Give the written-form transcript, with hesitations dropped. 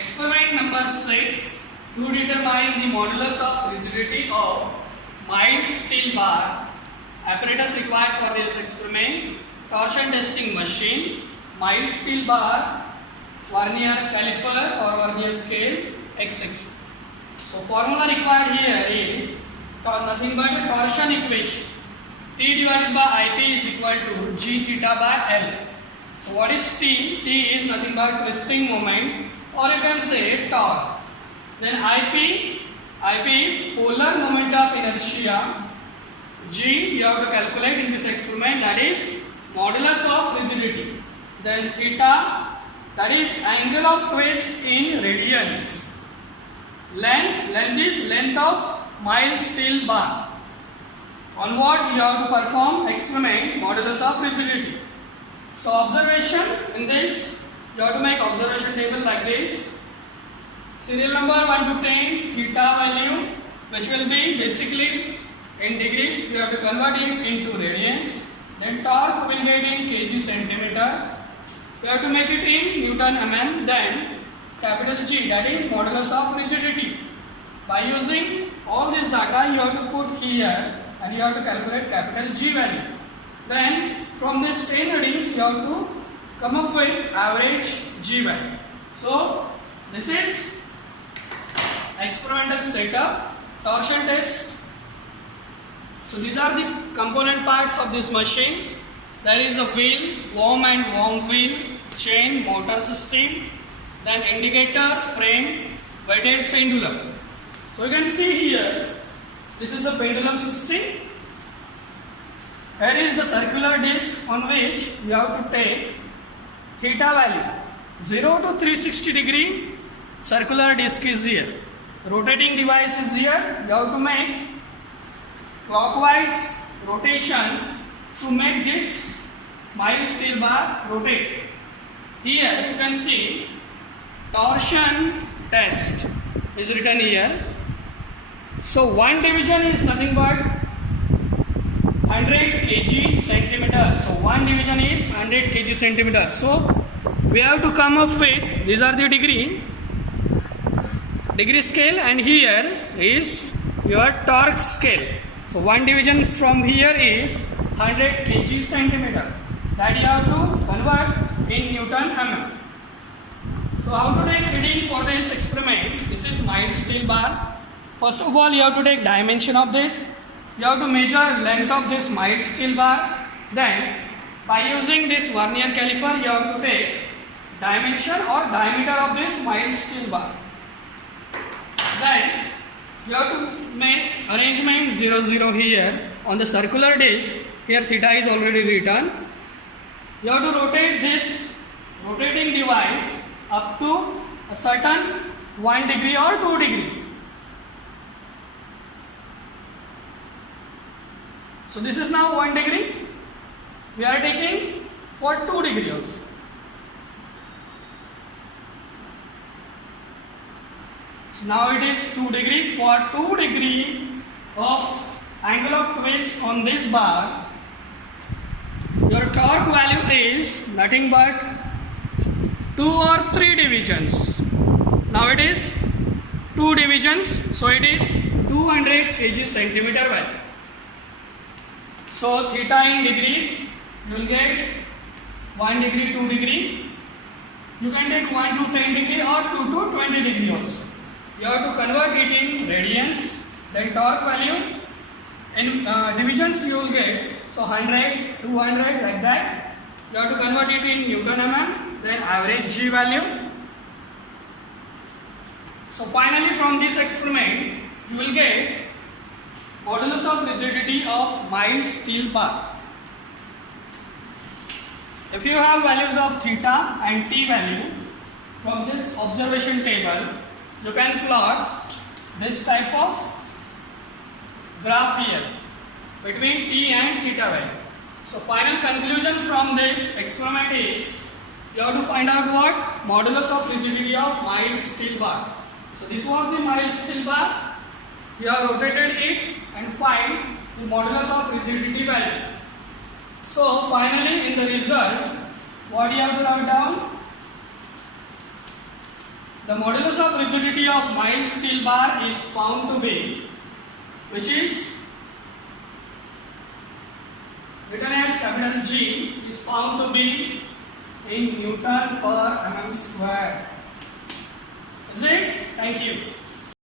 Experiment number 6 to determine the modulus of rigidity of mild steel bar. Apparatus required for this experiment: torsion testing machine, mild steel bar, vernier caliper or vernier scale, etc. So formula required here is nothing but a torsion equation. T divided by IP is equal to G theta by L. So what is T? T is nothing but twisting moment, or you can say torque. Then IP is polar moment of inertia. G you have to calculate in this experiment, that is modulus of rigidity. Then theta, that is angle of twist in radians. Length is length of mild steel bar. On what you have to perform experiment modulus of rigidity. So observation in this, you have to make observation table like this. Serial number 1 to 10, theta value, which will be basically in degrees. You have to convert it into radians. Then torque will get in kg centimeter. You have to make it in Newton mm. Then capital G, that is modulus of rigidity. By using all this data, you have to put here and you have to calculate capital G value. Then from this 10 readings, you have to come up with average G value. So this is experimental setup, torsion test. So these are the component parts of this machine. There is a wheel, worm and worm wheel, chain, motor system, then indicator, frame, weighted pendulum. So you can see here, this is the pendulum system. Here is the circular disc on which you have to take theta value. 0 to 360 degree circular disc is here. Rotating device is here. You have to make clockwise rotation to make this mild steel bar rotate. Here you can see torsion test is written here. So one division is nothing but 100 kg centimeter. So one division is 100 kg centimeter. So we have to come up with, these are the degree scale, and here is your torque scale. So one division from here is 100 kg centimeter. That you have to convert in Newton mm. So how to take reading for this experiment? This is mild steel bar. First of all, you have to take dimension of this. You have to measure length of this mild steel bar. Then by using this vernier caliper, you have to take dimension or diameter of this mild steel bar. Then you have to make arrangement 0, 0 here on the circular disc. Here theta is already written. You have to rotate this rotating device up to a certain 1 degree or 2 degree. So this is now 1 degree. We are taking for 2 degree also. So now it is 2 degree. For 2 degree of angle of twist on this bar, your torque value is nothing but 2 or 3 divisions. Now it is 2 divisions, so it is 200 kg centimeter value. So theta in degrees, you will get 1 degree, 2 degree. You can take 1 to 10 degree or 2 to 20 degree also. You have to convert it in radians. Then torque value in divisions you will get. So 100, 200 like that. You have to convert it in Newton mm. Then average G value. So finally from this experiment, you will get modulus of rigidity of mild steel bar. If you have values of theta and T value from this observation table, you can plot this type of graph here between T and theta value. So final conclusion from this experiment is, you have to find out what? Modulus of rigidity of mild steel bar. So this was the mild steel bar. You have rotated it and find the modulus of rigidity value. So finally in the result, what you have to write down? The modulus of rigidity of mild steel bar is found to be, which is written as capital G, is found to be in Newton per mm square. Is it? Thank you.